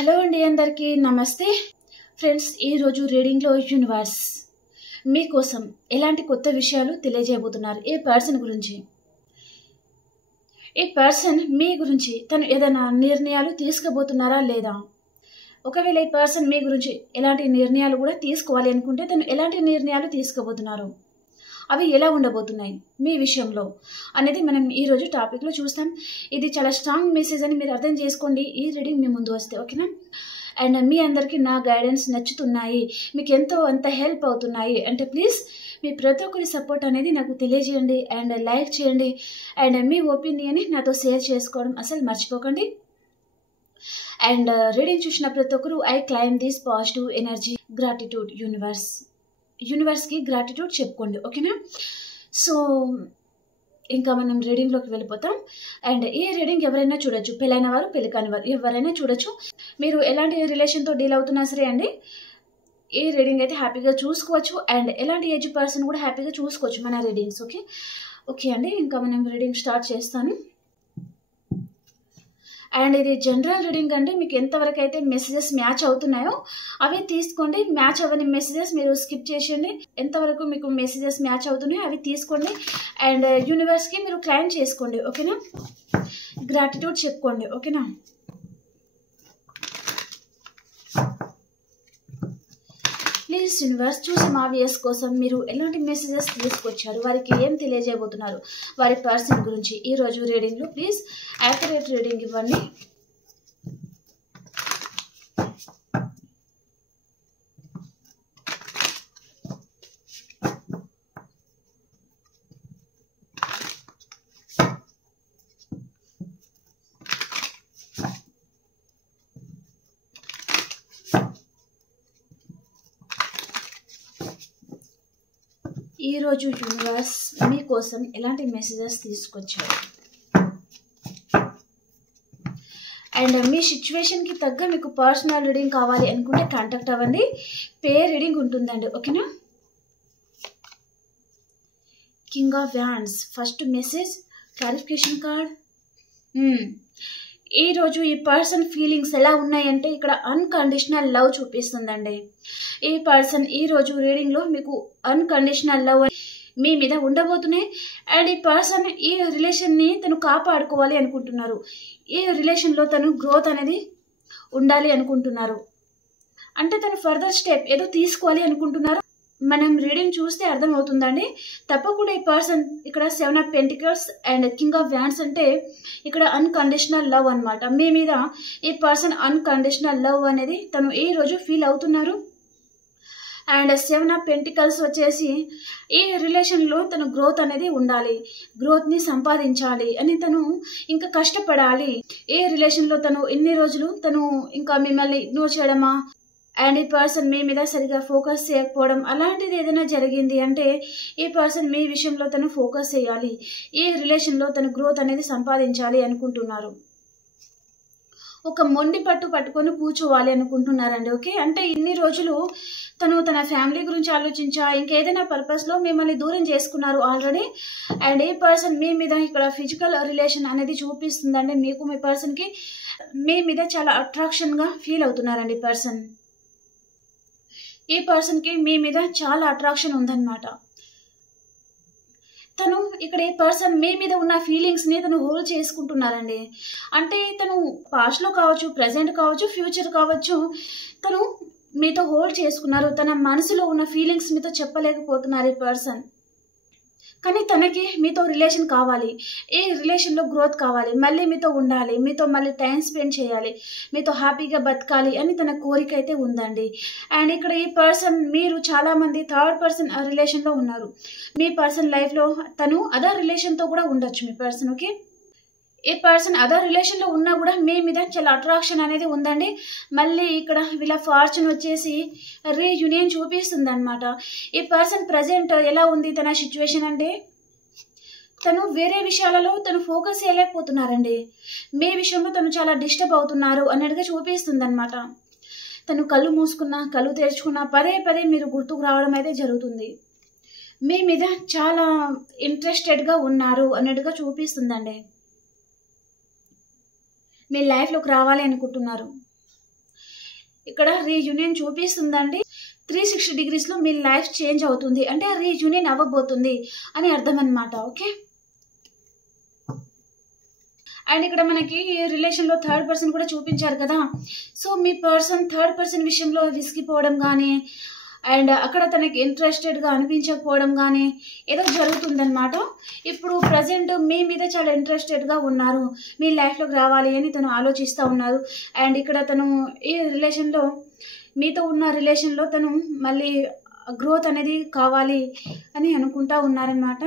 Hello అండి, అందరికీ నమస్తే ఫ్రెండ్స్. ఈరోజు రీడింగ్లో యూనివర్స్ మీకోసం ఎలాంటి కొత్త విషయాలు తెలియజేయబోతున్నారు ఈ పర్సన్ గురించి. ఈ పర్సన్ మీ గురించి తను ఏదైనా నిర్ణయాలు తీసుకోబోతున్నారా లేదా, ఒకవేళ ఈ పర్సన్ మీ గురించి ఎలాంటి నిర్ణయాలు కూడా తీసుకోవాలి అనుకుంటే తను ఎలాంటి నిర్ణయాలు తీసుకోబోతున్నారు, అవి ఎలా ఉండబోతున్నాయి మీ విషయంలో అనేది మనం ఈరోజు టాపిక్లో చూస్తాం. ఇది చాలా స్ట్రాంగ్ మెసేజ్ అని మీరు అర్థం చేసుకోండి ఈ రీడింగ్ మీ ముందు వస్తే, ఓకేనా. అండ్ మీ అందరికీ నా గైడెన్స్ నచ్చుతున్నాయి, మీకు ఎంతో అంత హెల్ప్ అవుతున్నాయి అంటే ప్లీజ్ మీ ప్రతి ఒక్కరి సపోర్ట్ అనేది నాకు తెలియజేయండి అండ్ లైక్ చేయండి అండ్ మీ ఒపీనియన్ని నాతో షేర్ చేసుకోవడం అసలు మర్చిపోకండి. అండ్ రీడింగ్ చూసిన ప్రతి ఒక్కరు I claim this positive energy gratitude యూనివర్స్కి గ్రాటిట్యూడ్ చెప్పుకోండి, ఓకేనా. సో ఇంకా మనం రీడింగ్లోకి వెళ్ళిపోతాం. అండ్ ఈ రీడింగ్ ఎవరైనా చూడొచ్చు, పెళ్ళైన వారు పెళ్లి కాని వారు ఎవరైనా చూడొచ్చు. మీరు ఎలాంటి రిలేషన్తో డీల్ అవుతున్నా సరే అండి ఈ రీడింగ్ అయితే హ్యాపీగా చూసుకోవచ్చు. అండ్ ఎలాంటి ఏజ్ పర్సన్ కూడా హ్యాపీగా చూసుకోవచ్చు మన రీడింగ్స్, ఓకే అండి. ఇంకా మనం రీడింగ్ స్టార్ట్ చేస్తాను. అండ్ ఇది జనరల్ రీడింగ్ అండి, మీకు ఎంతవరకు అయితే మెసేజెస్ మ్యాచ్ అవుతున్నాయో అవి తీసుకోండి, మ్యాచ్ అవ్వని మెసేజెస్ మీరు స్కిప్ చేసేయండి. ఎంతవరకు మీకు మెసేజెస్ మ్యాచ్ అవుతున్నాయో అవి తీసుకోండి అండ్ యూనివర్స్కి మీరు క్లైమ్ చేసుకోండి, ఓకేనా. గ్రాటిట్యూడ్ చెప్పుకోండి, ఓకేనా. ప్లీజ్ యూనివర్స్ చూసి మా వ్యూయర్స్ కోసం మీరు ఎలాంటి మెసేజెస్ తీసుకొచ్చారు, వారికి ఏం తెలియజేయబోతున్నారు వారి పర్సన్ గురించి ఈరోజు రీడింగ్లో ప్లీజ్ యాక్యురేట్ రీడింగ్ ఇవ్వండి. ఈరోజు యూనివర్స్ మీకోసం ఎలాంటి మెసేజెస్ తీసుకొచ్చారు అండ్ మీ సిచ్యువేషన్కి తగ్గ మీకు పర్సనల్ రీడింగ్ కావాలి అనుకుంటే కాంటాక్ట్ అవ్వండి. పే రీడింగ్ ఉంటుందండి, ఓకేనా. King of wands first message clarification card. ఈరోజు ఈ పర్సన్ ఫీలింగ్స్ ఎలా ఉన్నాయంటే ఇక్కడ అన్కండిషనల్ లవ్ చూపిస్తుందండి. ఈ పర్సన్ ఈరోజు రీడింగ్లో మీకు అన్కండిషనల్ లవ్ మీ మీద ఉండబోతున్నాయి అండ్ ఈ పర్సన్ ఈ రిలేషన్ని తను కాపాడుకోవాలి అనుకుంటున్నారు. ఈ రిలేషన్లో తను గ్రోత్ అనేది ఉండాలి అనుకుంటున్నారు, అంటే తను ఫర్దర్ స్టెప్ ఏదో తీసుకోవాలి అనుకుంటున్నారు. మనం రీడింగ్ చూస్తే అర్థమవుతుందండి. తప్పకుండా ఈ పర్సన్ ఇక్కడ 7 of pentacles and king of wands అంటే ఇక్కడ అన్కండిషనల్ లవ్ అనమాట. మీ మీద ఈ పర్సన్ అన్కండిషనల్ లవ్ అనేది తను ఈ రోజు ఫీల్ అవుతున్నారు. అండ్ 7 ఆఫ్ పెంటికల్స్ వచ్చేసి ఈ రిలేషన్లో తను గ్రోత్ అనేది ఉండాలి, గ్రోత్ని సంపాదించాలి అని తను ఇంకా కష్టపడాలి. ఈ రిలేషన్లో తను ఇన్ని రోజులు తను ఇంకా మిమ్మల్ని ఇగ్నోర్ చేయడమా అండ్ ఈ పర్సన్ మీ మీద సరిగా ఫోకస్ చేయకపోవడం అలాంటిది ఏదైనా జరిగింది అంటే ఈ పర్సన్ మీ విషయంలో తను ఫోకస్ చేయాలి, ఈ రిలేషన్లో తను గ్రోత్ అనేది సంపాదించాలి అనుకుంటున్నారు. ఒక మొండి పట్టుకొని కూర్చోవాలి అనుకుంటున్నారండి, ఓకే. అంటే ఇన్ని రోజులు తను తన ఫ్యామిలీ గురించి ఆలోచించా ఇంకేదైనా పర్పస్లో మిమ్మల్ని దూరం చేసుకున్నారు ఆల్రెడీ. అండ్ ఈ పర్సన్ మీ మీద ఇక్కడ ఫిజికల్ రిలేషన్ అనేది చూపిస్తుందండి. మీకు మీ పర్సన్కి మీ మీద చాలా అట్రాక్షన్గా ఫీల్ అవుతున్నారండి పర్సన్. ఈ పర్సన్కి మీ మీద చాలా అట్రాక్షన్ ఉందన్నమాట. తను ఇక్కడ ఈ పర్సన్ మీ మీద ఉన్న ఫీలింగ్స్ని తను హోల్డ్ చేసుకుంటున్నారండి. అంటే తను పాస్ట్లో కావచ్చు, ప్రజెంట్ కావచ్చు, ఫ్యూచర్ కావచ్చు, తను మీతో హోల్డ్ చేసుకున్నారు. తన మనసులో ఉన్న ఫీలింగ్స్ మీతో చెప్పలేకపోతున్నారు ఈ పర్సన్. కానీ తనకి మీతో రిలేషన్ కావాలి, ఈ రిలేషన్లో గ్రోత్ కావాలి, మళ్ళీ మీతో ఉండాలి, మీతో మళ్ళీ టైం స్పెండ్ చేయాలి, మీతో హ్యాపీగా బతకాలి అని తన కోరిక అయితే ఉందండి. అండ్ ఇక్కడ ఈ పర్సన్ మీరు చాలామంది థర్డ్ పర్సన్ రిలేషన్లో ఉన్నారు. మీ పర్సన్ లైఫ్లో తను అదర్ రిలేషన్తో కూడా ఉండొచ్చు మీ పర్సన్, ఓకే. ఈ పర్సన్ అదర్ రిలేషన్లో ఉన్నా కూడా మీ మీద చాలా అట్రాక్షన్ అనేది ఉందండి. మళ్ళీ ఇక్కడ వీళ్ళ ఫార్చ్యూన్ వచ్చేసి రీయూనియన్ చూపిస్తుంది అనమాట. ఈ పర్సన్ ప్రజెంట్ ఎలా ఉంది తన సిచ్యువేషన్ అంటే తను వేరే విషయాలలో తను ఫోకస్ చేయలేకపోతున్నారండి. మీ విషయంలో తను చాలా డిస్టర్బ్ అవుతున్నారు అన్నట్టుగా చూపిస్తుంది అనమాట. తను కళ్ళు మూసుకున్నా కళ్ళు తెరుచుకున్నా పదే మీరు గుర్తుకు రావడం అయితే జరుగుతుంది. మీ మీద చాలా ఇంట్రెస్టెడ్గా ఉన్నారు అన్నట్టుగా చూపిస్తుందండి. మీ లైఫ్లోకి రావాలి అనుకుంటున్నారు. ఇక్కడ రీయూనియన్ చూపిస్తుందండి. 360 degrees లో మీ లైఫ్ చేంజ్ అవుతుంది, అంటే రీయూనియన్ అవ్వబోతుంది అని అర్థం అనమాట. ఓకే, అండ్ ఇక్కడ మనకి రిలేషన్లో థర్డ్ పర్సన్ కూడా చూపించారు కదా. సో మీ పర్సన్ థర్డ్ పర్సన్ విషయంలో విసిగిపోవడం కానీ, అండ్ అక్కడ తనకి ఇంట్రెస్టెడ్గా అనిపించకపోవడం కానీ ఏదో జరుగుతుందన్నమాట. ఇప్పుడు ప్రజెంట్ మీ మీద చాలా ఇంట్రెస్టెడ్గా ఉన్నారు, మీ లైఫ్లోకి రావాలి అని తను ఆలోచిస్తూ ఉన్నారు. అండ్ ఇక్కడ తను ఈ రిలేషన్లో, మీతో ఉన్న రిలేషన్లో తను మళ్ళీ గ్రోత్ అనేది కావాలి అని అనుకుంటా ఉన్నారనమాట.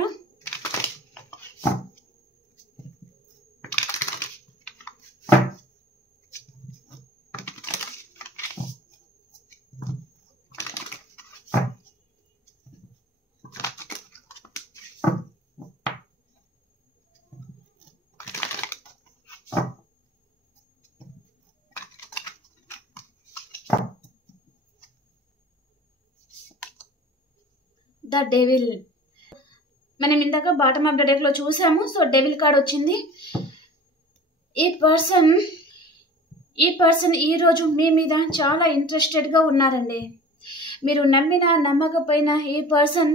ద డెవిల్, మనం ఇందాక బాటమ్ ఆఫ్ ద డెక్ లో చూసాము. సో డెవిల్ కార్డ్ వచ్చింది. ఈ పర్సన్ ఈ రోజు మీ మీద చాలా ఇంట్రెస్టెడ్గా ఉన్నారండి. మీరు నమ్మినా నమ్మకపోయినా ఈ పర్సన్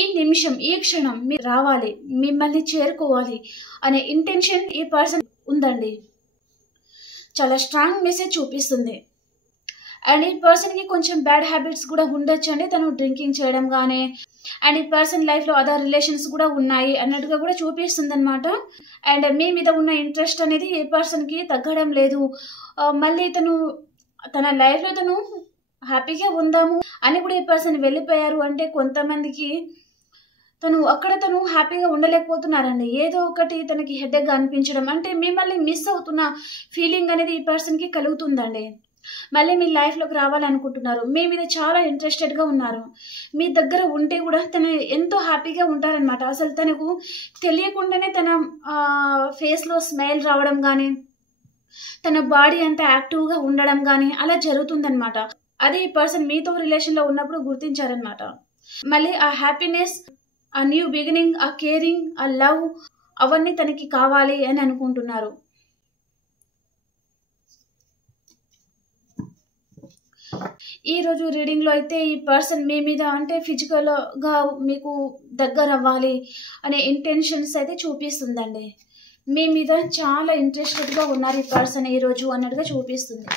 ఈ నిమిషం, ఈ క్షణం మీరు రావాలి, మిమ్మల్ని చేరుకోవాలి అనే ఇంటెన్షన్ ఈ పర్సన్ ఉందండి. చాలా స్ట్రాంగ్ మెసేజ్ చూపిస్తుంది. అండ్ ఈ పర్సన్కి కొంచెం బ్యాడ్ హ్యాబిట్స్ కూడా ఉండొచ్చు అండి. తను డ్రింకింగ్ చేయడం కానీ, అండ్ ఈ పర్సన్ లైఫ్లో అదర్ రిలేషన్స్ కూడా ఉన్నాయి అన్నట్టుగా కూడా చూపిస్తుంది అనమాట. అండ్ మీ మీద ఉన్న ఇంట్రెస్ట్ అనేది ఈ పర్సన్కి తగ్గడం లేదు. మళ్ళీ తన లైఫ్లో తను హ్యాపీగా ఉందాము అని కూడా ఈ పర్సన్ వెళ్ళిపోయారు. అంటే కొంతమందికి తను హ్యాపీగా ఉండలేకపోతున్నారండి. ఏదో ఒకటి తనకి హెడేక్గా అనిపించడం, అంటే మిమ్మల్ని మిస్ అవుతున్న ఫీలింగ్ అనేది ఈ పర్సన్కి కలుగుతుందండి. మళ్ళీ మీ లైఫ్లోకి రావాలనుకుంటున్నారు, మీ మీద చాలా ఇంట్రెస్టెడ్గా ఉన్నారు. మీ దగ్గర ఉంటే కూడా తను ఎంతో హ్యాపీగా ఉంటారనమాట. అసలు తనకు తెలియకుండానే తన ఫేస్లో స్మైల్ రావడం కానీ, తన బాడీ అంతా యాక్టివ్గా ఉండడం కానీ అలా జరుగుతుందనమాట. అదే ఈ పర్సన్ మీతో రిలేషన్లో ఉన్నప్పుడు గుర్తించారనమాట. మళ్ళీ ఆ హ్యాపీనెస్, ఆ న్యూ బిగినింగ్, ఆ కేరింగ్, ఆ లవ్ అవన్నీ తనకి కావాలి అని అనుకుంటున్నారు. ఈ రోజు రీడింగ్ లో అయితే ఈ పర్సన్ మీ మీద అంటే ఫిజికల్ గా మీకు దగ్గర అవ్వాలి అనే ఇంటెన్షన్స్ అయితే చూపిస్తుందండి. మీ మీద చాలా ఇంట్రెస్టెడ్ గా ఉన్నారు ఈ పర్సన్ ఈ రోజు అన్నట్టుగా చూపిస్తుంది.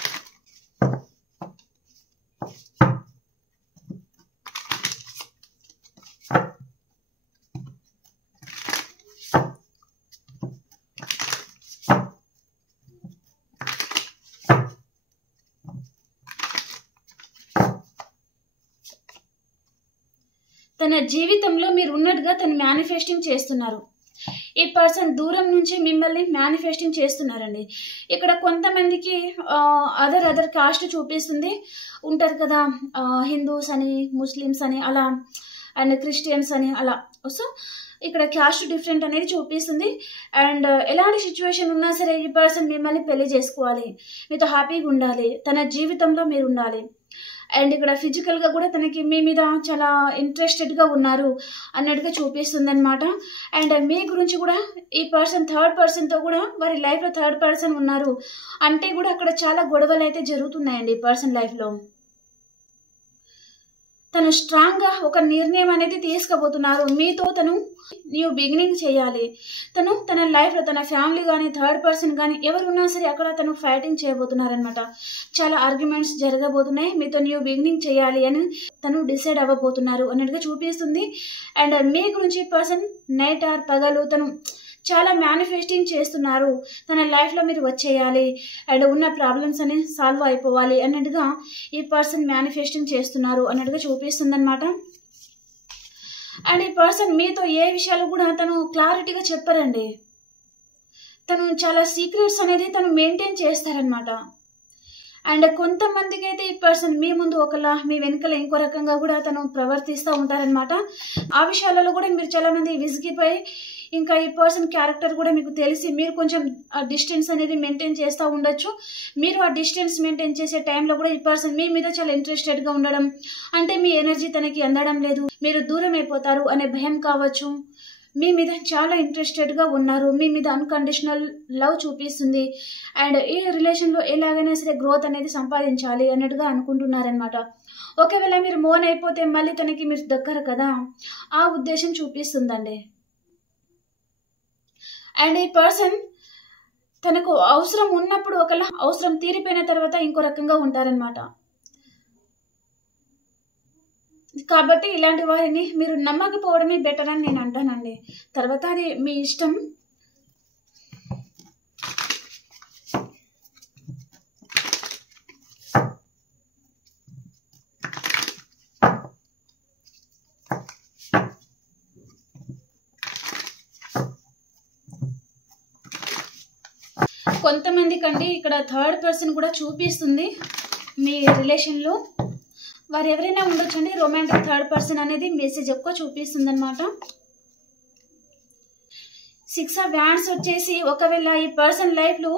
తన జీవితంలో మీరు ఉన్నట్టుగా తను మేనిఫెస్టింగ్ చేస్తున్నారు. ఈ పర్సన్ దూరం నుంచి మిమ్మల్ని మేనిఫెస్టింగ్ చేస్తున్నారండి. ఇక్కడ కొంతమందికి అదర్ కాస్ట్ చూపిస్తుంది ఉంటారు కదా, హిందూస్ అని, ముస్లిమ్స్ అని అలా, అండ్ క్రిస్టియన్స్ అని అలా. సో ఇక్కడ క్యాస్ట్ డిఫరెంట్ అనేది చూపిస్తుంది. అండ్ ఎలాంటి సిచ్యువేషన్ ఉన్నా సరే ఈ పర్సన్ మిమ్మల్ని పెళ్లి చేసుకోవాలి, మీతో హ్యాపీగా ఉండాలి, తన జీవితంలో మీరు ఉండాలి. అండ్ ఇక్కడ ఫిజికల్గా కూడా తనకి మీ మీద చాలా ఇంట్రెస్టెడ్గా ఉన్నారు అన్నట్టుగా చూపిస్తుంది అనమాట. అండ్ మీ గురించి కూడా ఈ పర్సన్ థర్డ్ పర్సన్తో కూడా వారి లైఫ్లో థర్డ్ పర్సన్ ఉన్నారు అంటే కూడా అక్కడ చాలా గొడవలు అయితే జరుగుతున్నాయండి ఈ పర్సన్ లైఫ్లో. తను స్ట్రాంగ్గా ఒక నిర్ణయం అనేది తీసుకోబోతున్నారు. మీతో తను న్యూ బిగినింగ్ చేయాలి. తన లైఫ్లో తన ఫ్యామిలీ కానీ, థర్డ్ పర్సన్ కానీ ఎవరున్నా సరే అక్కడ తను ఫైటింగ్ చేయబోతున్నారనమాట. చాలా ఆర్గ్యుమెంట్స్ జరగబోతున్నాయి. మీతో న్యూ బిగినింగ్ చేయాలి అని తను డిసైడ్ అవ్వబోతున్నారు అన్నట్టుగా చూపిస్తుంది. అండ్ మీ గురించి పర్సన్ నైట్ ఆర్ పగలు తను చాలా మేనిఫెస్టింగ్ చేస్తున్నారు. తన లైఫ్లో మీరు వచ్చేయాలి అండ్ ఉన్న ప్రాబ్లమ్స్ అని సాల్వ్ అయిపోవాలి అన్నట్టుగా ఈ పర్సన్ మేనిఫెస్టింగ్ చేస్తున్నారు అన్నట్టుగా చూపిస్తుంది అనమాట. అండ్ ఈ పర్సన్ మీతో ఏ విషయాలు కూడా తను క్లారిటీగా చెప్పారండి. తను చాలా సీక్రెట్స్ అనేది తను మెయింటైన్ చేస్తారనమాట. అండ్ కొంతమందికి అయితే ఈ పర్సన్ మీ ముందు ఒకలా, మీ వెనుకల ఇంకో రకంగా కూడా తను ప్రవర్తిస్తూ ఉంటారనమాట. ఆ విషయాలలో కూడా మీరు చాలా మంది విసిగిపోయి, ఇంకా ఈ పర్సన్ క్యారెక్టర్ కూడా మీకు తెలిసి మీరు కొంచెం ఆ డిస్టెన్స్ అనేది మెయింటైన్ చేస్తూ ఉండొచ్చు. మీరు ఆ డిస్టెన్స్ మెయింటైన్ చేసే టైంలో కూడా ఈ పర్సన్ మీ మీద చాలా ఇంట్రెస్టెడ్గా ఉండడం, అంటే మీ ఎనర్జీ తనకి అందడం లేదు, మీరు దూరం అయిపోతారు అనే భయం కావచ్చు, మీ మీద చాలా ఇంట్రెస్టెడ్గా ఉన్నారు, మీ మీద అన్కండిషనల్ లవ్ చూపిస్తుంది. అండ్ ఈ రిలేషన్లో ఎలాగైనా సరే గ్రోత్ అనేది సంపాదించాలి అన్నట్టుగా అనుకుంటున్నారనమాట. ఒకవేళ మీరు మోన్ అయిపోతే మళ్ళీ తనకి మీరు దగ్గర కదా, ఆ ఉద్దేశం చూపిస్తుందండి. అండ్ ఈ పర్సన్ తనకు అవసరం ఉన్నప్పుడు ఒకలా, అవసరం తీరిపోయిన తర్వాత ఇంకో రకంగా ఉంటారనమాట. కాబట్టి ఇలాంటి వారిని మీరు నమ్మకపోవడమే బెటర్ అని నేను అంటానండి. తర్వాత అది మీ ఇష్టం. కొంతమంది కండి ఇక్కడ థర్డ్ పర్సన్ కూడా చూపిస్తుంది మీ రిలేషన్లో. వారు ఎవరైనా ఉండొచ్చండి. రొమాంటిక్ థర్డ్ పర్సన్ అనేది మెసేజ్ ఎక్కువ చూపిస్తుంది అనమాట. 6 ఆఫ్ వ్యాండ్స్ వచ్చేసి ఒకవేళ ఈ పర్సన్ లైఫ్లో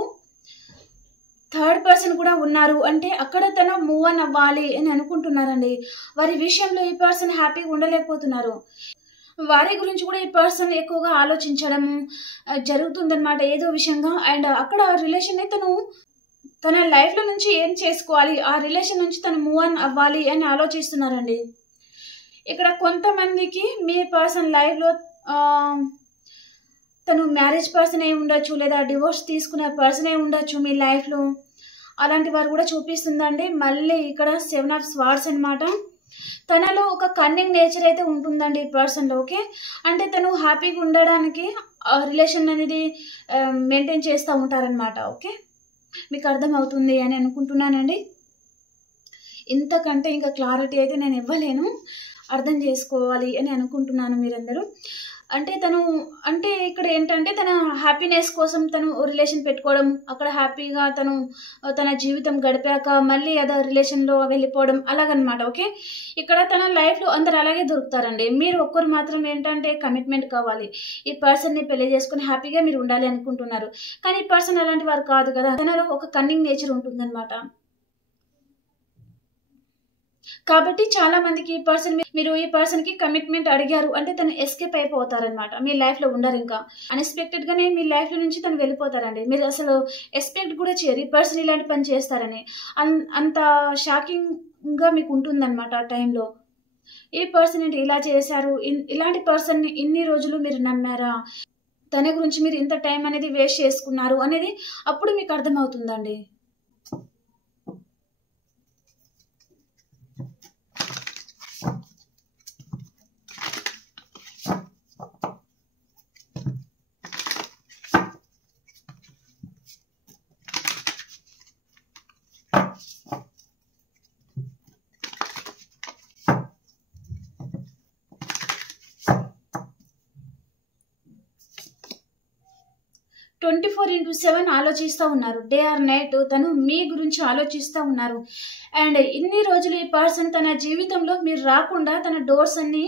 థర్డ్ పర్సన్ కూడా ఉన్నారు అంటే అక్కడ తను మూవ్ ఆన్ అవ్వాలి అని అనుకుంటున్నారండి. వారి విషయంలో ఈ పర్సన్ హ్యాపీగా ఉండలేకపోతున్నారు. వారి గురించి కూడా ఈ పర్సన్ ఎక్కువగా ఆలోచించడం జరుగుతుందన్నమాట ఏదో విషయంగా. అండ్ అక్కడ రిలేషన్ తను తన లైఫ్లో నుంచి ఏం చేసుకోవాలి, ఆ రిలేషన్ నుంచి తను మూవ్ ఆన్ అవ్వాలి అని ఆలోచిస్తున్నారండి. ఇక్కడ కొంతమందికి మీ పర్సన్ లైఫ్లో తను మ్యారేజ్ పర్సన్ అయి ఉండొచ్చు, లేదా డివోర్స్ తీసుకునే పర్సన్ అయి ఉండొచ్చు మీ లైఫ్లో. అలాంటి వారు కూడా చూపిస్తుందండి. మళ్ళీ ఇక్కడ 7 ఆఫ్ స్వార్డ్స్ అనమాట. తనలో ఒక కన్నింగ్ నేచర్ అయితే ఉంటుందండి ఈ పర్సన్లో. ఓకే, అంటే తను హ్యాపీగా ఉండడానికి రిలేషన్ అనేది మెయింటైన్ చేస్తూ ఉంటారనమాట. ఓకే, మీకు అర్థమవుతుంది అని అనుకుంటున్నానండి. ఇంతకంటే ఇంకా క్లారిటీ అయితే నేను ఇవ్వలేను, అర్థం చేసుకోవాలి అని అనుకుంటున్నాను మీరందరూ. అంటే ఇక్కడ ఏంటంటే తన హ్యాపీనెస్ కోసం తను రిలేషన్ పెట్టుకోవడం, అక్కడ హ్యాపీగా తన జీవితం గడిపాక మళ్ళీ అదే రిలేషన్లో వెళ్ళిపోవడం అలాగనమాట. ఓకే, ఇక్కడ తన లైఫ్లో అందరు అలాగే దొరుకుతారండి. మీరు ఒక్కరు మాత్రం ఏంటంటే కమిట్మెంట్ కావాలి, ఈ పర్సన్ని పెళ్లి చేసుకుని హ్యాపీగా మీరు ఉండాలి అనుకుంటున్నారు. కానీ ఈ పర్సన్ అలాంటి వారు కాదు కదా, తనలో ఒక కన్నింగ్ నేచర్ ఉంటుందన్నమాట. కాబట్టి చాలా మందికి ఈ పర్సన్, మీరు ఈ పర్సన్ కి కమిట్మెంట్ అడిగారు అంటే తను ఎస్కేప్ అయిపోతారనమాట. మీ లైఫ్ లో ఉండరు, ఇంకా అన్ఎక్స్పెక్టెడ్ గానే మీ లైఫ్ లో నుంచి తను వెళ్ళిపోతారండి. మీరు అసలు ఎక్స్పెక్ట్ కూడా చేయరు ఈ పర్సన్ ఇలాంటి పని చేస్తారని. అంత షాకింగ్ గా మీకు ఉంటుందన్నమాట ఆ టైంలో. ఈ పర్సన్ ఏంటి ఇలా చేశారు, ఇలాంటి పర్సన్ ని ఇన్ని రోజులు మీరు నమ్మారా, తన గురించి మీరు ఇంత టైం అనేది వేస్ట్ చేసుకున్నారు అనేది అప్పుడు మీకు అర్థమవుతుందండి. ట్వంటీ 24/7 ఆలోచిస్తూ ఉన్నారు. డే ఆర్ నైట్ తను మీ గురించి ఆలోచిస్తూ ఉన్నారు. అండ్ ఇన్ని రోజులు ఈ పర్సన్ తన జీవితంలో మీరు రాకుండా తన డోర్స్ అన్ని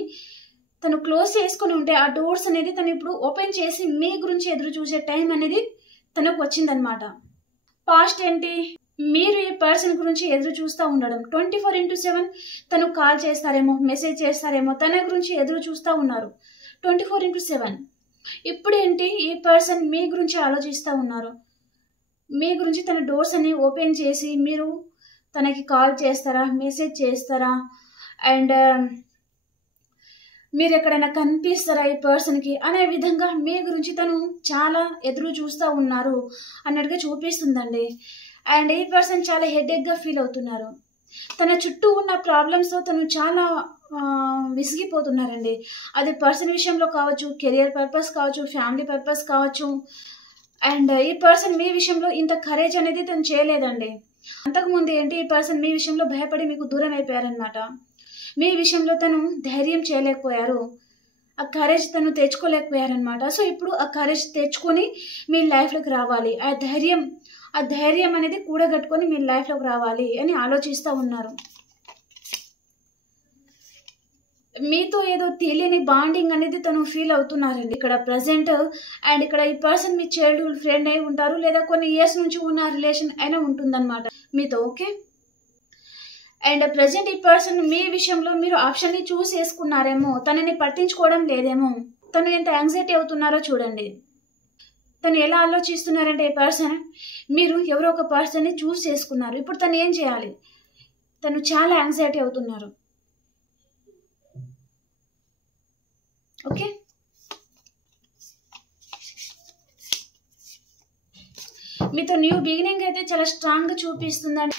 తను క్లోజ్ చేసుకుని ఉంటే ఆ డోర్స్ అనేది తను ఇప్పుడు ఓపెన్ చేసి మీ గురించి ఎదురు చూసే టైం అనేది తనకు వచ్చిందనమాట. పాస్ట్ ఏంటి, మీరు ఈ పర్సన్ గురించి ఎదురు చూస్తూ ఉండడం. 24/7 తను కాల్ చేస్తారేమో, మెసేజ్ చేస్తారేమో, తన గురించి ఎదురు చూస్తూ ఉన్నారు 24/7. ఇప్పుడు ఏంటి, ఈ పర్సన్ మీ గురించి ఆలోచిస్తూ ఉన్నారు. మీ గురించి తన డోర్స్ అన్ని ఓపెన్ చేసి మీరు తనకి కాల్ చేస్తారా, మెసేజ్ చేస్తారా, అండ్ మీరు ఎక్కడైనా కనిపిస్తారా ఈ పర్సన్కి అనే విధంగా మీ గురించి తను చాలా ఎదురు చూస్తూ ఉన్నారు అన్నట్టుగా చూపిస్తుందండి. అండ్ ఈ పర్సన్ చాలా హెడేక్గా ఫీల్ అవుతున్నారు. తన చుట్టూ ఉన్న ప్రాబ్లమ్స్తో తను చాలా విసిగిపోతున్నారండి. అది పర్సన్ విషయంలో కావచ్చు, కెరియర్ పర్పస్ కావచ్చు, ఫ్యామిలీ పర్పస్ కావచ్చు. అండ్ ఈ పర్సన్ మీ విషయంలో ఇంత కరేజ్ అనేది తను చేయలేదండి. అంతకుముందు ఏంటి, ఈ పర్సన్ మీ విషయంలో భయపడి మీకు దూరం అయిపోయారనమాట. మీ విషయంలో తను ధైర్యం చేయలేకపోయారు, ఆ కరేజ్ తను తెచ్చుకోలేకపోయారనమాట. సో ఇప్పుడు ఆ కరేజ్ తెచ్చుకొని మీ లైఫ్లోకి రావాలి, ఆ ధైర్యం అనేది కూడగట్టుకొని మీ లైఫ్లోకి రావాలి అని ఆలోచిస్తూ ఉన్నారు. మీతో ఏదో తెలియని బాండింగ్ అనేది తను ఫీల్ అవుతున్నారండి ఇక్కడ ప్రజెంట్. అండ్ ఇక్కడ ఈ పర్సన్ మీ చైల్డ్హుడ్ ఫ్రెండ్ అయి ఉంటారు, లేదా కొన్ని ఇయర్స్ నుంచి ఉన్న రిలేషన్ అయినా ఉంటుందన్నమాట మీతో. ఓకే, అండ్ ప్రజెంట్ ఈ పర్సన్ మీ విషయంలో మీరు ఆప్షన్ని చూస్ చేసుకున్నారేమో, తనని పట్టించుకోవడం లేదేమో. తను ఎంత యాంగ్జైటీ అవుతున్నారో చూడండి. తను ఎలా ఆలోచిస్తున్నారంటే ఈ పర్సన్, మీరు ఎవరో ఒక పర్సన్ని చూస్ చేసుకున్నారు. ఇప్పుడు తను ఏం చేయాలి? తను చాలా యాంగ్జైటీ అవుతున్నారు. ఓకే, మీతో న్యూ బిగినింగ్ అయితే చాలా స్ట్రాంగ్ గా చూపిస్తుందండి.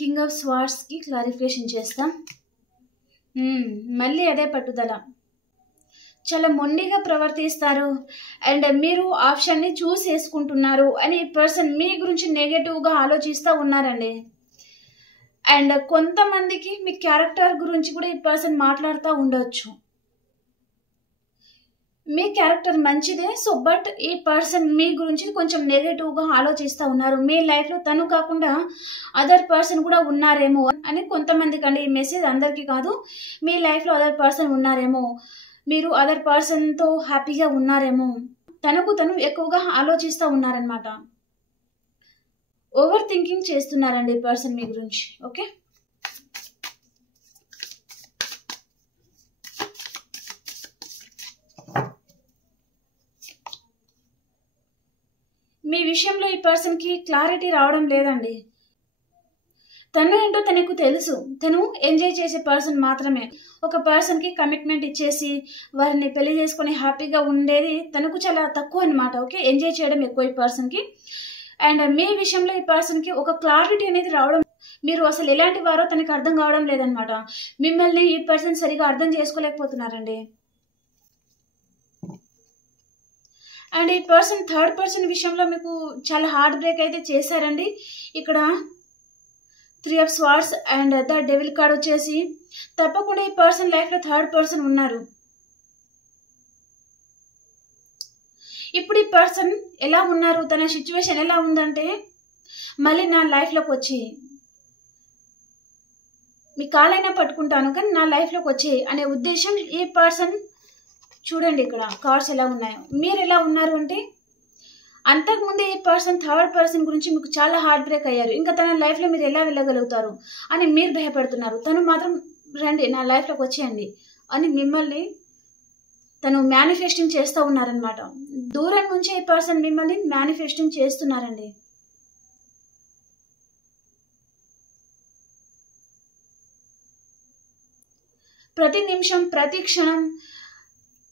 కింగ్ ఆఫ్ స్వార్డ్స్ కి క్లారిఫికేషన్ చేస్తాం. మళ్ళీ అదే పట్టుదల, చాలా మొండిగా ప్రవర్తిస్తారు అండ్ మీరు ఆప్షన్ని చూస్ చేసుకుంటున్నారు అని ఈ పర్సన్ మీ గురించి నెగటివ్గా ఆలోచిస్తూ ఉన్నారండి. అండ్ కొంతమందికి మీ క్యారెక్టర్ గురించి కూడా ఈ పర్సన్ మాట్లాడుతూ ఉండొచ్చు. మీ క్యారెక్టర్ మంచిదే, సో బట్ ఈ పర్సన్ మీ గురించి కొంచెం నెగటివ్గా ఆలోచిస్తూ ఉన్నారు. మీ లైఫ్లో తను కాకుండా అదర్ పర్సన్ కూడా ఉన్నారేమో అని కొంతమందికి అండి. ఈ మెసేజ్ అందరికీ కాదు. మీ లైఫ్లో అదర్ పర్సన్ ఉన్నారేమో, మీరు అదర్ పర్సన్తో హ్యాపీగా ఉన్నారేమో, తనకు తను ఎక్కువగా ఆలోచిస్తూ ఉన్నారనమాట. ఓవర్ థింకింగ్ చేస్తున్నారండి ఈ పర్సన్ మీ గురించి. ఓకే, మీ విషయంలో ఈ పర్సన్కి క్లారిటీ రావడం లేదండి. తను ఏంటో తనకు తెలుసు. తను ఎంజాయ్ చేసే పర్సన్ మాత్రమే. ఒక పర్సన్కి కమిట్మెంట్ ఇచ్చేసి వారిని పెళ్లి చేసుకొని హ్యాపీగా ఉండేది తనకు చాలా తక్కువ అనమాట. ఓకే, ఎంజాయ్ చేయడం ఎక్కువ ఈ పర్సన్కి. అండ్ మీ విషయంలో ఈ పర్సన్కి ఒక క్లారిటీ అనేది రావడం, మీరు అసలు ఎలాంటి వారో తనకు అర్థం కావడం లేదనమాట. మిమ్మల్ని ఈ పర్సన్ సరిగా అర్థం చేసుకోలేకపోతున్నారండి. అండ్ ఈ పర్సన్ థర్డ్ పర్సన్ విషయంలో మీకు చాలా హార్ట్ బ్రేక్ అయితే చేశారండి. ఇక్కడ 3 of swords and the devil card వచ్చేసి తప్పకుండా ఈ పర్సన్ లైఫ్లో థర్డ్ పర్సన్ ఉన్నారు. ఇప్పుడు ఈ పర్సన్ ఎలా ఉన్నారు, తన సిచ్యువేషన్ ఎలా ఉందంటే, మళ్ళీ నా లైఫ్లోకి వచ్చి మీ కాలైనా పట్టుకుంటాను కానీ నా లైఫ్లోకి వచ్చి అనే ఉద్దేశం ఈ పర్సన్. చూడండి ఇక్కడ కార్డ్స్ ఎలా ఉన్నాయో. మీరు ఎలా ఉన్నారు అంటే, అంతకుముందే ఈ పర్సన్ థర్డ్ పర్సన్ గురించి మీకు చాలా హార్ట్ బ్రేక్ అయ్యారు. ఇంకా తన లైఫ్లో మీరు ఎలా వెళ్ళగలుగుతారు అని మీరు భయపడుతున్నారు. తను మాత్రం రండి నా లైఫ్లోకి వచ్చేయండి అని మిమ్మల్ని తను మేనిఫెస్టింగ్ చేస్తూ ఉన్నారనమాట. దూరం నుంచి ఈ పర్సన్ మిమ్మల్ని మేనిఫెస్టింగ్ చేస్తున్నారండి. ప్రతి నిమిషం ప్రతి క్షణం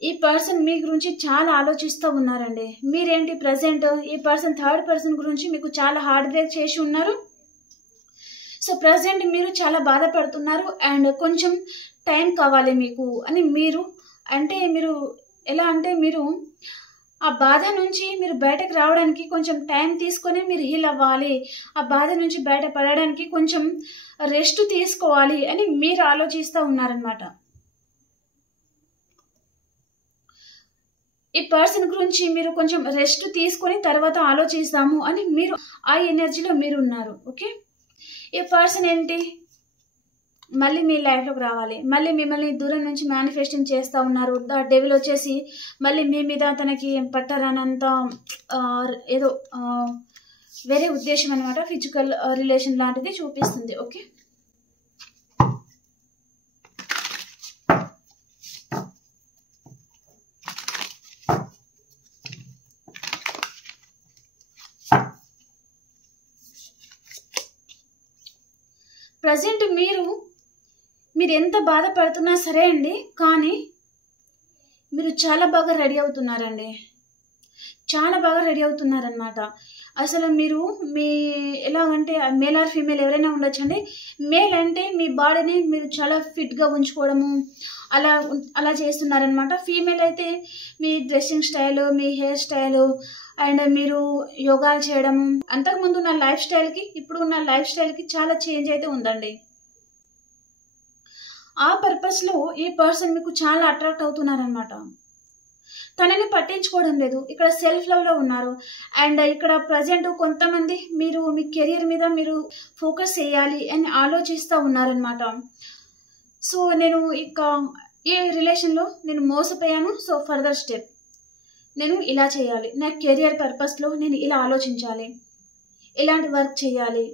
ఈ పర్సన్ మీ గురించి చాలా ఆలోచిస్తూ ఉన్నారండి. మీరేంటి ప్రజెంట్ ఈ పర్సన్ థర్డ్ పర్సన్ గురించి మీకు చాలా హార్ట్ బ్రేక్ చేసి ఉన్నారు. సో ప్రజెంట్ మీరు చాలా బాధపడుతున్నారు అండ్ కొంచెం టైం కావాలి మీకు అని మీరు ఎలా అంటే మీరు ఆ బాధ నుంచి మీరు బయటకు రావడానికి కొంచెం టైం తీసుకొని మీరు హీల్ అవ్వాలి. ఆ బాధ నుంచి బయటపడడానికి కొంచెం రెస్ట్ తీసుకోవాలి అని మీరు ఆలోచిస్తూ ఉన్నారనమాట. ఈ పర్సన్ గురించి మీరు కొంచెం రెస్ట్ తీసుకొని తర్వాత ఆలోచిస్తాము అని మీరు ఆ ఎనర్జీలో మీరు ఉన్నారు. ఓకే, ఈ పర్సన్ ఏంటి మళ్ళీ మీ లైఫ్లోకి రావాలి, మళ్ళీ మిమ్మల్ని దూరం నుంచి మేనిఫెస్టింగ్ చేస్తూ ఉన్నారు. ద డెవిల్ వచ్చేసి మళ్ళీ మీ మీద తనకి పట్టరానంత ఏదో వేరే ఉద్దేశం అనమాట. ఫిజికల్ రిలేషన్ లాంటిది చూపిస్తుంది. ఓకే, ప్రజెంట్ మీరు ఎంత బాధపడుతున్నా సరే అండి, కానీ మీరు చాలా బాగా రెడీ అవుతున్నారండి. చాలా బాగా రెడీ అవుతున్నారనమాట. అసలు మీరు ఎలాగంటే మేల్ ఆర్ ఫీమేల్ ఎవరైనా ఉండొచ్చండి. మేల్ అంటే మీ బాడీని మీరు చాలా ఫిట్గా ఉంచుకోవడము అలా చేస్తున్నారనమాట. ఫీమేల్ అయితే మీ డ్రెస్సింగ్ స్టైలు, మీ హెయిర్ స్టైలు అండ్ మీరు యోగా చేయడము, అంతకుముందు ఉన్న లైఫ్ స్టైల్కి ఇప్పుడు ఉన్న లైఫ్ స్టైల్కి చాలా చేంజ్ అయితే ఉందండి. ఆ పర్పస్లో ఈ పర్సన్ మీకు చాలా అట్రాక్ట్ అవుతున్నారనమాట. తనని పట్టించుకోవడం లేదు, ఇక్కడ సెల్ఫ్ లవ్లో ఉన్నారు. అండ్ ఇక్కడ ప్రజెంట్ కొంతమంది మీరు మీ కెరియర్ మీద మీరు ఫోకస్ చేయాలి అని ఆలోచిస్తూ ఉన్నారనమాట. సో నేను ఇక ఈ రిలేషన్లో నేను మోసపోయాను, సో ఫర్దర్ స్టెప్ నేను ఇలా చేయాలి, నా కెరియర్ పర్పస్లో నేను ఇలా ఆలోచించాలి, ఇలాంటి వర్క్ చేయాలి,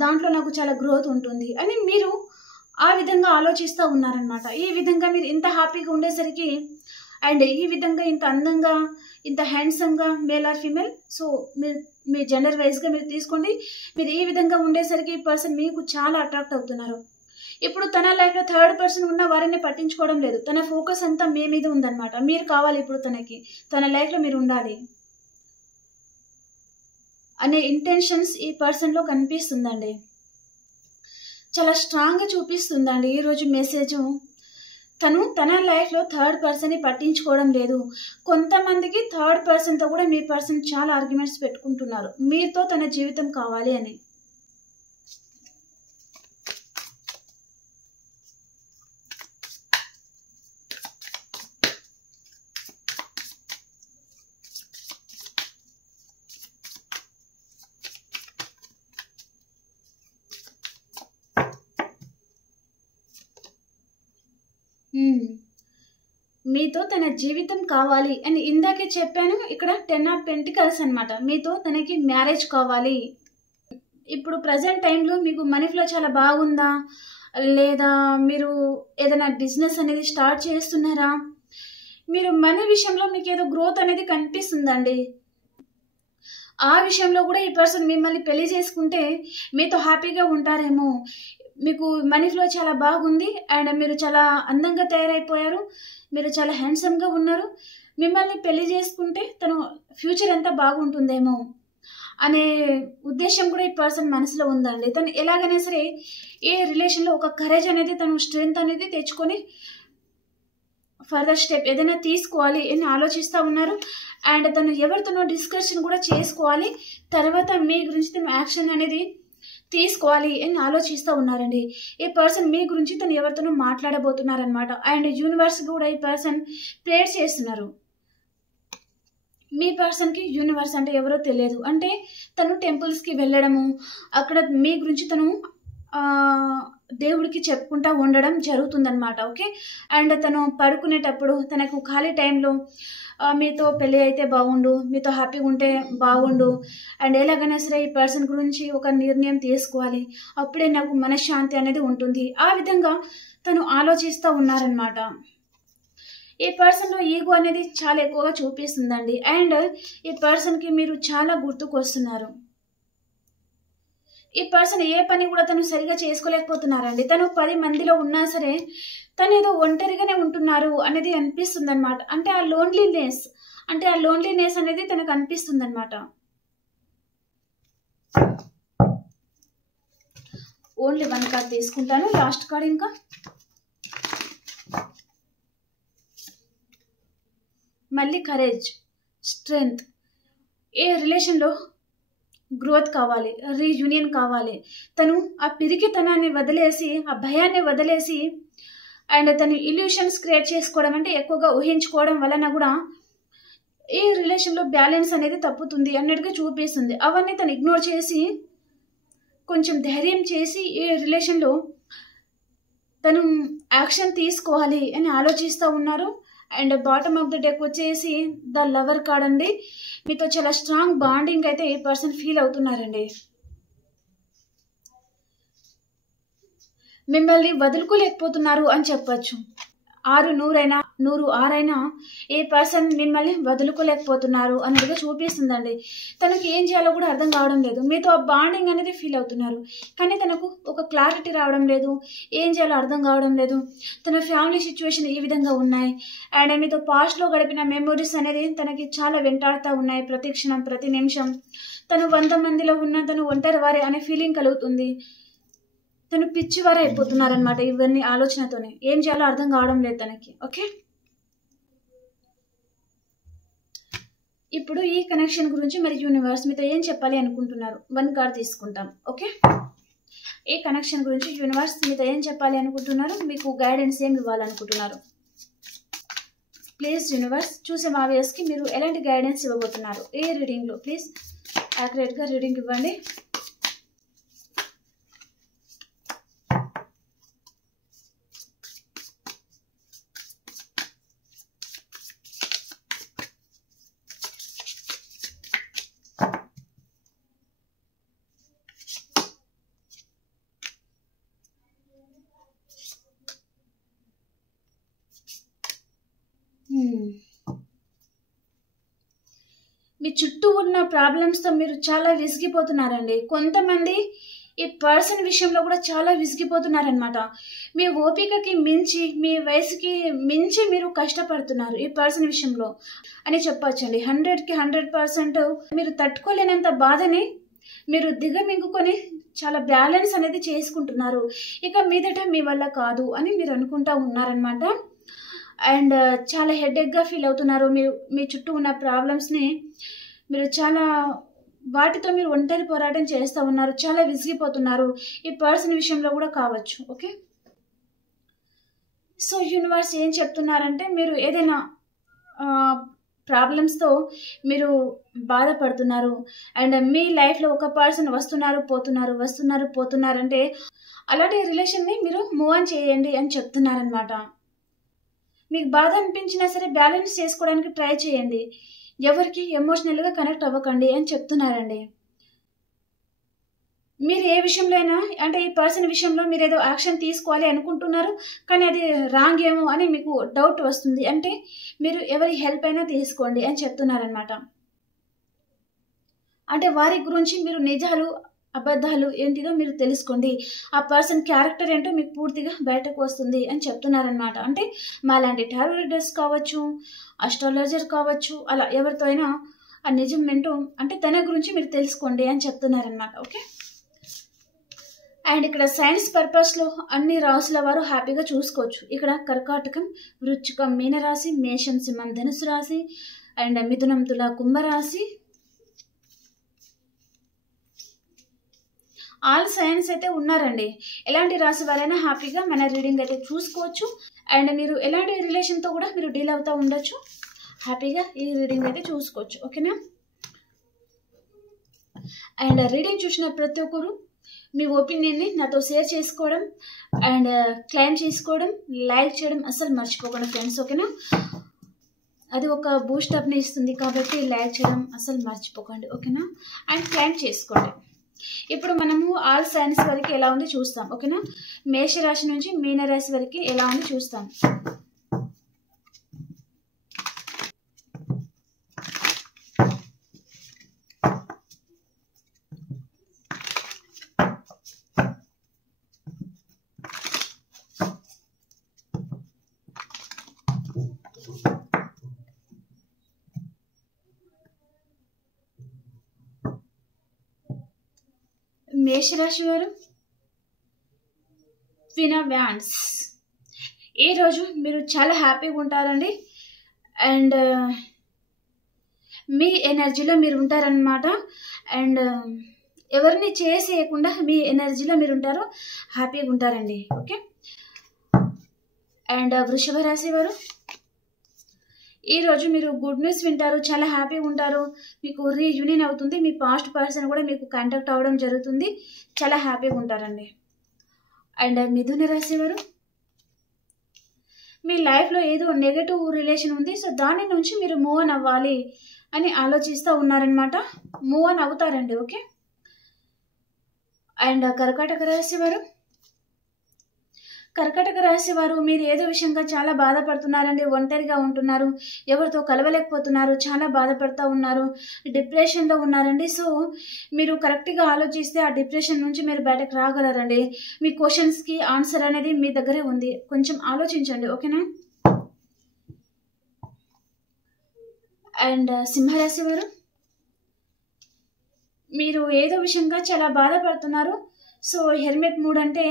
దాంట్లో నాకు చాలా గ్రోత్ ఉంటుంది అని మీరు ఆ విధంగా ఆలోచిస్తూ ఉన్నారనమాట. ఈ విధంగా మీరు ఇంత హ్యాపీగా ఉండేసరికి అండ్ ఈ విధంగా ఇంత అందంగా ఇంత హ్యాండ్సమ్గా మేల్ ఆర్ ఫీమేల్, సో మీరు మీ జెండర్ వైజ్గా మీరు తీసుకోండి, మీరు ఈ విధంగా ఉండేసరికి ఈ పర్సన్ మీకు చాలా అట్రాక్ట్ అవుతున్నారు. ఇప్పుడు తన లైఫ్లో థర్డ్ పర్సన్ ఉన్న వారిని పట్టించుకోవడం లేదు, తన ఫోకస్ అంతా మీ మీద ఉందన్నమాట. మీరు కావాలి ఇప్పుడు తనకి, తన లైఫ్లో మీరు ఉండాలి అనే ఇంటెన్షన్స్ ఈ పర్సన్లో కనిపిస్తుందండి. చాలా స్ట్రాంగ్గా చూపిస్తుందండి ఈరోజు మెసేజ్. తను తన లైఫ్లో థర్డ్ పర్సన్ని పట్టించుకోవడం లేదు. కొంతమందికి థర్డ్ పర్సన్తో కూడా మీ పర్సన్ చాలా ఆర్గ్యుమెంట్స్ పెట్టుకుంటున్నారు, మీతో తన జీవితం కావాలి అని. మీతో తన జీవితం కావాలి అని ఇందాకే చెప్పాను. ఇక్కడ 10 ఆఫ్ పెంటికల్స్ అనమాట. మీతో తనకి మ్యారేజ్ కావాలి. ఇప్పుడు ప్రజెంట్ టైంలో మీకు మనీ ఫ్లో చాలా బాగుందా, లేదా మీరు ఏదైనా బిజినెస్ అనేది స్టార్ట్ చేస్తున్నారా, మీరు మనీ విషయంలో మీకు ఏదో గ్రోత్ అనేది కనిపిస్తుందండి. ఆ విషయంలో కూడా ఈ పర్సన్ మిమ్మల్ని పెళ్లి చేసుకుంటే మీతో హ్యాపీగా ఉంటారేమో. మీకు మనీ ఫ్లో చాలా బాగుంది అండ్ మీరు చాలా అందంగా తయారైపోయారు, మీరు చాలా హ్యాండ్సమ్గా ఉన్నారు, మిమ్మల్ని పెళ్లి చేసుకుంటే తను ఫ్యూచర్ ఎంత బాగుంటుందేమో అనే ఉద్దేశం కూడా ఈ పర్సన్ మనసులో ఉందండి. తను ఎలాగైనా సరే ఏ రిలేషన్లో ఒక కరేజ్ అనేది, తను స్ట్రెంగ్త్ అనేది తెచ్చుకొని ఫర్దర్ స్టెప్ ఏదైనా తీసుకోవాలి అని ఆలోచిస్తూ ఉన్నారు. అండ్ తను ఎవరితోనో డిస్కషన్ కూడా చేసుకోవాలి, తర్వాత మీ గురించి తను యాక్షన్ అనేది తీసుకోవాలి అని ఆలోచిస్తూ ఉన్నారండి. ఈ పర్సన్ మీ గురించి తను ఎవరితోనో మాట్లాడబోతున్నారనమాట. అండ్ యూనివర్స్ కూడా ఈ పర్సన్ ప్రేయర్ చేస్తున్నారు. మీ పర్సన్కి యూనివర్స్ అంటే ఎవరో తెలియదు, అంటే తను టెంపుల్స్కి వెళ్ళడము, అక్కడ మీ గురించి తను దేవుడికి చెప్పుకుంటూ ఉండడం జరుగుతుందన్నమాట. ఓకే. అండ్ తను పడుకునేటప్పుడు తనకు ఖాళీ టైంలో మీతో పెళ్ళి అయితే బాగుండు, మీతో హ్యాపీగా ఉంటే బాగుండు, అండ్ ఎలాగైనా సరే ఈ పర్సన్ గురించి ఒక నిర్ణయం తీసుకోవాలి, అప్పుడే నాకు మనశ్శాంతి అనేది ఉంటుంది. ఆ విధంగా తను ఆలోచిస్తూ ఉన్నారనమాట. ఈ పర్సన్లో ఈగో అనేది చాలా ఎక్కువగా చూపిస్తుందండి. అండ్ ఈ పర్సన్కి మీరు చాలా గుర్తుకు వస్తున్నారు. ఈ పర్సన్ ఏ పని కూడా తను సరిగా చేసుకోలేకపోతున్నారండి. తను 10 మందిలో ఉన్నా సరే తను ఏదో ఒంటరిగానే ఉంటున్నారు అనేది అనిపిస్తుంది అనమాట. అంటే ఆ లోన్లీనెస్ అనేది తనకు అనిపిస్తుంది అనమాట. ఓన్లీ 1 కార్డ్ తీసుకుంటాను, లాస్ట్ కార్డ్. ఇంకా మళ్ళీ కరేజ్, స్ట్రెంగ్త్. ఏ రిలేషన్లో గ్రోత్ కావాలి, రీయూనియన్ కావాలి. తను ఆ పిరికితనాన్ని వదిలేసి, ఆ భయాన్ని వదిలేసి, అండ్ తను ఇల్యూషన్స్ క్రియేట్ చేసుకోవడం అంటే ఎక్కువగా ఊహించుకోవడం వలన కూడా ఈ రిలేషన్లో బ్యాలెన్స్ అనేది తప్పుతుంది అన్నట్టుగా చూపిస్తుంది. అవన్నీ తను ఇగ్నోర్ చేసి కొంచెం ధైర్యం చేసి ఈ రిలేషన్లో తను యాక్షన్ తీసుకోవాలి అని ఆలోచిస్తూ ఉన్నారు. And bottom of the deck వచ్చేసి ద లవర్ కార్డ్ అండి. మీతో చాలా స్ట్రాంగ్ బాండింగ్ అయితే ఈ పర్సన్ ఫీల్ అవుతున్నారండి. మిమ్మల్ని వదులుకోలేకపోతున్నారు అని చెప్పచ్చు. 100 ఏ పర్సన్ మిమ్మల్ని వదులుకోలేకపోతున్నారు అన్నట్టుగా చూపిస్తుందండి. తనకి ఏం చేయాలో కూడా అర్థం కావడం లేదు. మీతో ఆ బాండింగ్ అనేది ఫీల్ అవుతున్నారు, కానీ తనకు ఒక క్లారిటీ రావడం లేదు, ఏం చేయాలో అర్థం కావడం లేదు. తన ఫ్యామిలీ సిచ్యువేషన్ ఈ విధంగా ఉన్నాయి. అండ్ మీతో పాస్ట్లో గడిపిన మెమొరీస్ అనేది తనకి చాలా వెంటాడుతూ ఉన్నాయి. ప్రతి క్షణం, ప్రతి నిమిషం తను 100 మందిలో ఉన్న తను ఒంటరి వారే అనే ఫీలింగ్ కలుగుతుంది. తను పిచ్చివారు అయిపోతున్నారనమాట ఇవన్నీ ఆలోచనతోనే. ఏం చేయాలో అర్థం కావడం లేదు తనకి. ఓకే. ఇప్పుడు ఈ కనెక్షన్ గురించి మరి యూనివర్స్ మీతో ఏం చెప్పాలి అనుకుంటున్నారు? 1 కార్డ్ తీసుకుంటాం. ఓకే. ఈ కనెక్షన్ గురించి యూనివర్స్ మీతో ఏం చెప్పాలి అనుకుంటున్నారు, మీకు గైడెన్స్ ఏమి ఇవ్వాలనుకుంటున్నారు? ప్లీజ్ యూనివర్స్ చూసే మా వ్యూయర్స్కి మీరు ఎలాంటి గైడెన్స్ ఇవ్వబోతున్నారు ఈ రీడింగ్లో? ప్లీజ్ యాక్యురేట్గా రీడింగ్ ఇవ్వండి. మీ చుట్టూ ఉన్న ప్రాబ్లమ్స్తో మీరు చాలా విసిగిపోతున్నారండి. కొంతమంది ఈ పర్సన్ విషయంలో కూడా చాలా విసిగిపోతున్నారనమాట. మీ ఓపికకి మించి, మీ వయసుకి మించి మీరు కష్టపడుతున్నారు ఈ పర్సన్ విషయంలో అని చెప్పొచ్చండి. 100కి 100% మీరు తట్టుకోలేనంత బాధని మీరు దిగమింగుకొని చాలా బ్యాలెన్స్ అనేది చేసుకుంటున్నారు. ఇక మీదట మీ వల్ల కాదు అని మీరు అనుకుంటా ఉన్నారనమాట. అండ్ చాలా హెడేక్గా ఫీల్ అవుతున్నారు. మీరు మీ చుట్టూ ఉన్న ప్రాబ్లమ్స్ని మీరు చాలా వాటితో మీరు ఒంటరి పోరాటం చేస్తూ ఉన్నారు. చాలా విసిగిపోతున్నారు ఈ పర్సన్ విషయంలో కూడా కావచ్చు. ఓకే, సో యూనివర్స్ ఏం చెప్తున్నారంటే, మీరు ఏదైనా ప్రాబ్లమ్స్తో మీరు బాధపడుతున్నారు అండ్ మీ లైఫ్లో ఒక పర్సన్ వస్తున్నారు పోతున్నారంటే అలాంటి రిలేషన్ని మీరు మూవ్ ఆన్ చేయండి అని చెప్తున్నారనమాట. మీకు బాధ అనిపించినా సరే బ్యాలెన్స్ చేసుకోవడానికి ట్రై చేయండి. ఎవరికి ఎమోషనల్గా కనెక్ట్ అవ్వకండి అని చెప్తున్నారండి. మీరు ఏ విషయంలో అయినా, అంటే ఈ పర్సన్ విషయంలో మీరు ఏదో యాక్షన్ తీసుకోవాలి అనుకుంటున్నారు, కానీ అది రాంగ్ ఏమో అని మీకు డౌట్ వస్తుంది. అంటే మీరు ఎవరి హెల్ప్ అయినా తీసుకోండి అని చెప్తున్నారనమాట. అంటే వారి గురించి మీరు నిజాలు అబద్ధాలు ఏంటిదో మీరు తెలుసుకోండి. ఆ పర్సన్ క్యారెక్టర్ ఏంటో మీకు పూర్తిగా బయటకు వస్తుంది అని చెప్తున్నారనమాట. అంటే మాలాంటి టారో రీడర్స్ కావచ్చు, అస్ట్రాలజర్ కావచ్చు, అలా ఎవరితో అయినా ఆ నిజం ఏంటో అంటే తన గురించి మీరు తెలుసుకోండి అని చెప్తున్నారనమాట. ఓకే, అండ్ ఇక్కడ సైన్స్ పర్పస్లో అన్ని రాసుల వారు హ్యాపీగా చూసుకోవచ్చు. ఇక్కడ కర్కాటకం, వృశ్చికం, మీనరాశి, మేషం, సింహం, ధనుసు రాశి, అండ్ మిథునం, తుల, కుంభరాశి, ఆల్ సైన్స్ అయితే ఉన్నారండి. ఎలాంటి రాశి వారైనా హ్యాపీగా మన రీడింగ్ అయితే చూసుకోవచ్చు. అండ్ మీరు ఎలాంటి రిలేషన్తో కూడా మీరు డీల్ అవుతూ ఉండొచ్చు, హ్యాపీగా ఈ రీడింగ్ అయితే చూసుకోవచ్చు. ఓకేనా, అండ్ రీడింగ్ చూసిన ప్రతి ఒక్కరు మీ ఒపీనియన్ని నాతో షేర్ చేసుకోవడం అండ్ క్లైమ్ చేసుకోవడం, లైక్ చేయడం అసలు మర్చిపోకండి ఫ్రెండ్స్. ఓకేనా, అది ఒక బూస్టప్ని ఇస్తుంది కాబట్టి లైక్ చేయడం అసలు మర్చిపోకండి. ఓకేనా, అండ్ క్లైమ్ చేసుకోండి. ఇప్పుడు మనము ఆల్ సైన్స్ వరకు ఎలా ఉంది చూస్తాం. ఓకేనా, మేషరాశి నుంచి మీనరాశి వరకు ఎలా ఉంది చూస్తాం. మేషరాశి వారు క్వీన్ ఆఫ్ వ్యాండ్స్. ఈరోజు మీరు చాలా హ్యాపీగా ఉంటారండి అండ్ మీ ఎనర్జీలో మీరు ఉంటారనమాట. అండ్ ఎవరిని చేసేయకుండా మీ ఎనర్జీలో మీరు ఉంటారు, హ్యాపీగా ఉంటారండి. ఓకే, అండ్ వృషభ రాశి వారు ఈరోజు మీరు గుడ్ న్యూస్ వింటారు, చాలా హ్యాపీగా ఉంటారు. మీకు రీయూనియన్ అవుతుంది, మీ పాస్ట్ పర్సన్ కూడా మీకు కాంటాక్ట్ అవ్వడం జరుగుతుంది, చాలా హ్యాపీగా ఉంటారండి. అండ్ మిథున రాశి వారు మీ లైఫ్లో ఏదో నెగటివ్ రిలేషన్ ఉంది, సో దాని నుంచి మీరు మూవ్ ఆన్ అవ్వాలి అని ఆలోచిస్తూ ఉన్నారనమాట. మూవ్ ఆన్ అవుతారండి. ఓకే, అండ్ కర్కాటక రాశి వారు మీరు ఏదో విషయంగా చాలా బాధపడుతున్నారండి, ఒంటరిగా ఉంటున్నారు, ఎవరితో కలవలేకపోతున్నారు, చాలా బాధపడుతూ ఉన్నారు, డిప్రెషన్లో ఉన్నారండి. సో మీరు కరెక్ట్గా ఆలోచిస్తే ఆ డిప్రెషన్ నుంచి మీరు బయటకు రాగలరండి. మీ క్వశ్చన్స్కి ఆన్సర్ అనేది మీ దగ్గరే ఉంది, కొంచెం ఆలోచించండి. ఓకేనా, అండ్ సింహరాశి వారు మీరు ఏదో విషయంగా చాలా బాధపడుతున్నారు, సో హెల్మెట్ మూడ్ అంటే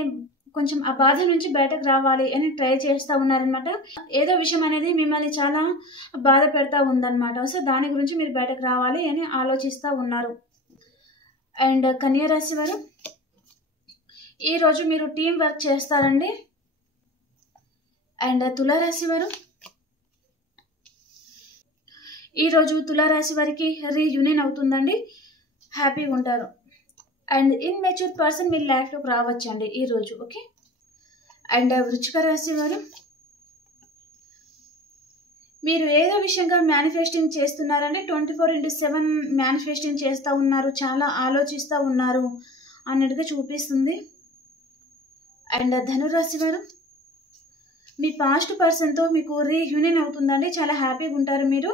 కొంచెం ఆ బాధ నుంచి బయటకు రావాలి అని ట్రై చేస్తూ ఉన్నారనమాట. ఏదో విషయం అనేది మిమ్మల్ని చాలా బాధ పెడతా ఉందన్నమాట, సో దాని గురించి మీరు బయటకు రావాలి అని ఆలోచిస్తూ ఉన్నారు. అండ్ కన్యా రాశి వారు ఈరోజు మీరు టీం వర్క్ చేస్తారండి. అండ్ తులారాశి వారు, ఈరోజు తులారాశి వారికి రీయూనియన్ అవుతుందండి. హ్యాపీగా ఉంటారు. అండ్ ఇన్మెచ్యూర్ పర్సన్ మీ లైఫ్లోకి రావచ్చండి ఈరోజు. ఓకే. అండ్ వృశ్చిక రాశి వారు, మీరు ఏదో విషయంగా మేనిఫెస్టింగ్ చేస్తున్నారండి. 24/7 మేనిఫెస్టింగ్ చేస్తూ ఉన్నారు, చాలా ఆలోచిస్తూ ఉన్నారు అన్నట్టుగా చూపిస్తుంది. అండ్ ధనురాశి వారు, మీ పాస్ట్ పర్సన్తో మీకు రీయూనియన్ అవుతుందండి. చాలా హ్యాపీగా ఉంటారు. మీరు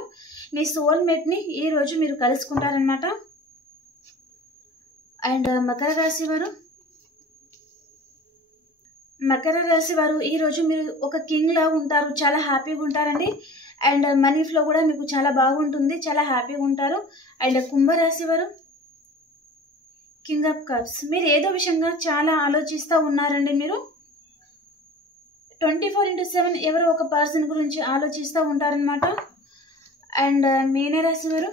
మీ సోల్మేట్ని ఈరోజు మీరు కలుసుకుంటారనమాట. అండ్ మకర రాశి వారు, మకర రాశి వారు ఈరోజు మీరు ఒక కింగ్ లా ఉంటారు, చాలా హ్యాపీగా ఉంటారండి. అండ్ మనీ ఫ్లో కూడా మీకు చాలా బాగుంటుంది, చాలా హ్యాపీగా ఉంటారు. అండ్ కుంభరాశి వారు, కింగ్ ఆఫ్ కప్స్, మీరు ఏదో విషయంగా చాలా ఆలోచిస్తూ ఉన్నారండి. మీరు 24/7 ఎవరో ఒక పర్సన్ గురించి ఆలోచిస్తూ ఉంటారనమాట. అండ్ మీనరాశి వారు,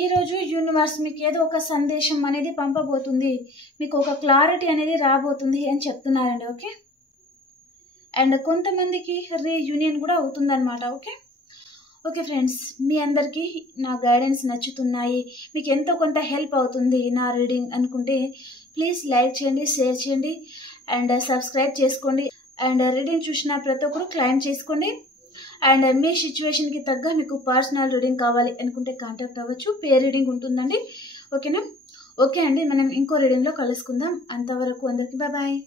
ఈరోజు యూనివర్స్ మీకు ఏదో ఒక సందేశం అనేది పంపబోతుంది, మీకు ఒక క్లారిటీ అనేది రాబోతుంది అని చెప్తున్నారండి. ఓకే. అండ్ కొంతమందికి రీయూనియన్ కూడా అవుతుందన్నమాట. ఓకే. ఓకే ఫ్రెండ్స్, మీ అందరికీ నా గైడెన్స్ నచ్చుతున్నాయి, మీకు ఎంతో కొంత హెల్ప్ అవుతుంది నా రీడింగ్ అనుకుంటే ప్లీజ్ లైక్ చేయండి, షేర్ చేయండి అండ్ సబ్స్క్రైబ్ చేసుకోండి. అండ్ రీడింగ్ చూసిన ప్రతి ఒక్కరు క్లైమ్ చేసుకోండి. అండ్ మీ సిచ్యువేషన్కి తగ్గ మీకు పర్సనల్ రీడింగ్ కావాలి అనుకుంటే కాంటాక్ట్ అవ్వచ్చు. పే రీడింగ్ ఉంటుందండి. ఓకేనా? ఓకే అండి, మనం ఇంకో రీడింగ్లో కలుసుకుందాం. అంతవరకు అందరికీ బాయ్.